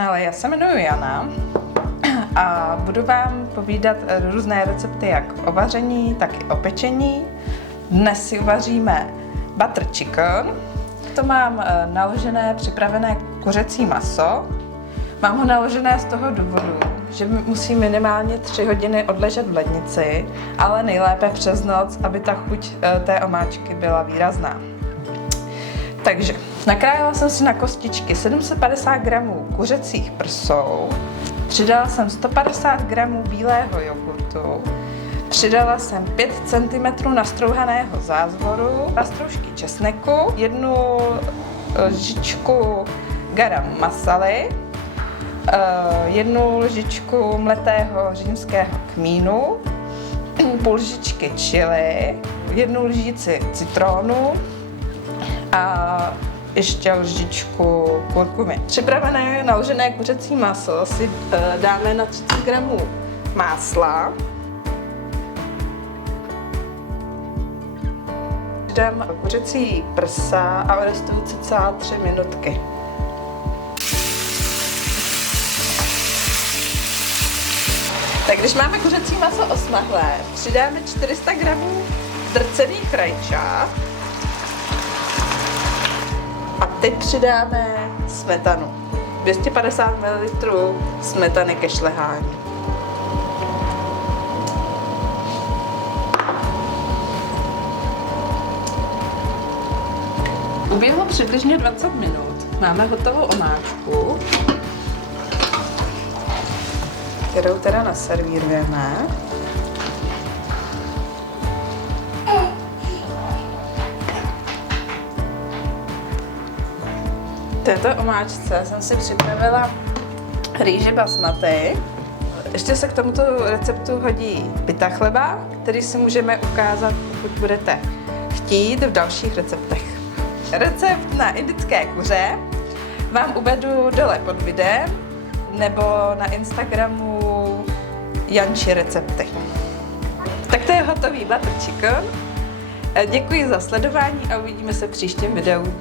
kanále, já se jmenuji Jana a budu vám povídat různé recepty jak o vaření, tak i o pečení. Dnes si uvaříme butter chicken. To mám naložené, připravené kuřecí maso. Mám ho naložené z toho důvodu, že musí minimálně 3 hodiny odležet v lednici, ale nejlépe přes noc, aby ta chuť té omáčky byla výrazná. Takže nakrájela jsem si na kostičky 750 gramů kuřecích prsou, přidala jsem 150 gramů bílého jogurtu, přidala jsem 5 cm nastrouhaného zázvoru, stroužky česneku, 1 lžičku garam masaly, 1 lžičku mletého římského kmínu, půl lžičky chili, 1 lžičku citronu a ještě lžičku kurkumy. Připravené naložené kuřecí maso si dáme na 30 gramů másla. Dám kuřecí prsa a orestuju cca 3 minutky. Tak když máme kuřecí maso osmahlé, přidáme 400 gramů drcených rajčat a teď přidáme smetanu. 250 ml smetany ke šlehání. Uběhlo přibližně 20 minut. Máme hotovou omáčku, kterou teda naservírujeme. V této omáčce jsem si připravila rýži basmati. Ještě se k tomuto receptu hodí pita chleba, který si můžeme ukázat, pokud budete chtít, v dalších receptech. Recept na indické kuře vám uvedu dole pod videem nebo na Instagramu Janči recepty. Tak to je hotový butter chicken. Děkuji za sledování a uvidíme se v příštím videu.